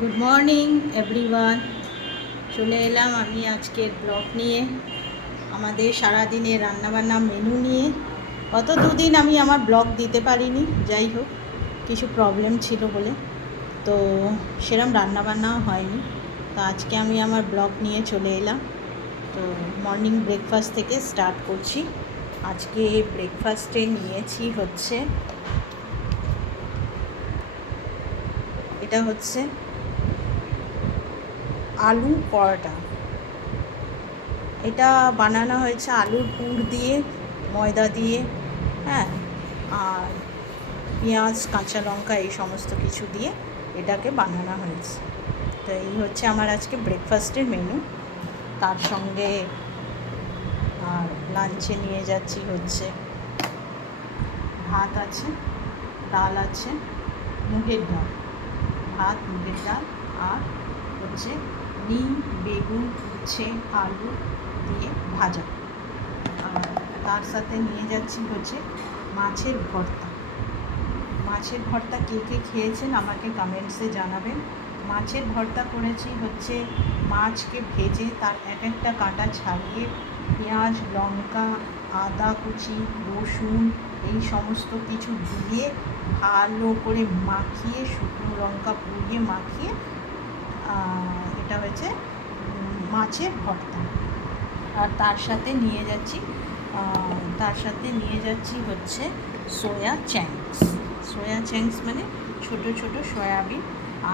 Good morning everyone. চলে এলাম আমি আজকের ব্লগ নিয়ে, আমাদের সারাদিনের রান্নাবান্না মেনু নিয়ে। গত দুদিন আমি আমার ব্লগ দিতে পারিনি, যাই হোক কিছু প্রবলেম ছিল বলে, তো সেরম রান্নাবান্নাও হয়নি। তো আজকে আমি আমার ব্লগ নিয়ে চলে এলাম। তো মর্নিং ব্রেকফাস্ট থেকে স্টার্ট করছি। আজকে ব্রেকফাস্টে নিয়েছি হচ্ছে, এটা হচ্ছে আলু পরোটা। এটা বানানো হয়েছে আলুর পুর দিয়ে, ময়দা দিয়ে, হ্যাঁ, আর পেঁয়াজ কাঁচা লঙ্কা এই সমস্ত কিছু দিয়ে এটাকে বানানো হয়েছে। তো এই হচ্ছে আমার আজকে ব্রেকফাস্টের মেনু। তার সঙ্গে আর লাঞ্চে নিয়ে যাচ্ছি হচ্ছে ভাত আছে, ডাল আছে, মুগের ডাল, ভাত মুগের ডাল, আর হচ্ছে নিম বেগুন উচ্ছে আলু দিয়ে ভাজা। আর তার সাথে নিয়ে যাচ্ছি হচ্ছে মাছের ভর্তা। মাছের ভর্তা কে কে খেয়েছেন আমাকে কমেন্টসে জানাবেন। মাছের ভর্তা করেছি হচ্ছে মাছকে ভেজে তার এক একটা কাঁটা ছাড়িয়ে পেঁয়াজ লঙ্কা আদা কুচি রসুন এই সমস্ত কিছু দিয়ে ভালো করে মাখিয়ে শুকনো লঙ্কা পুড়িয়ে মাখিয়ে এটা হয়েছে মাছের ভর্তা। আর তার সাথে নিয়ে যাচ্ছি হচ্ছে সোয়া চ্যাংস। সোয়া চ্যাংস মানে ছোট ছোট সয়াবিন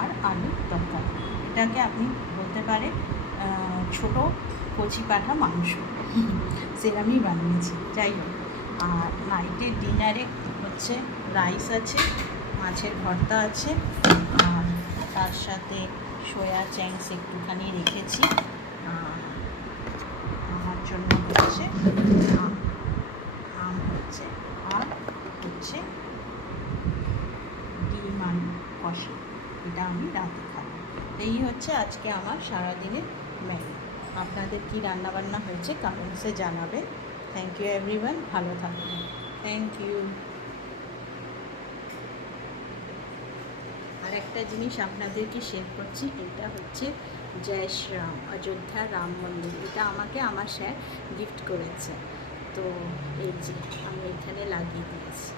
আর আলুর তরকারি। এটাকে আপনি বলতে পারেন ছোট কচি পাঠা মাংস, সেরমই বানিয়েছি। যাই হোক, আর নাইটের ডিনারে হচ্ছে রাইস আছে, মাছের ভর্তা আছে, আর তার সাথে সোয়া চ্যাংস একটুখানি রেখেছি। আমার জন্য হচ্ছে আম হচ্ছে, আর হচ্ছে ডিম আলু কষা, এটা আমি রাতে খাবো। এই হচ্ছে আজকে আমার সারাদিনের মেনু। আপনাদের কি রান্নাবান্না হয়েছে কমেন্টসে জানাবেন। থ্যাংক ইউ এভরিওয়ান, ভালো থাকবেন। Thank you. আর একটা জিনিস আপনাদেরকে শেয়ার করছি, এটা হচ্ছে জয় শ্রীরাম অযোধ্যা রাম মন্দির। এটা আমাকে আমার স্যার গিফট করেছে। তো এই যে আমি এখানে লাগিয়ে দিয়েছি।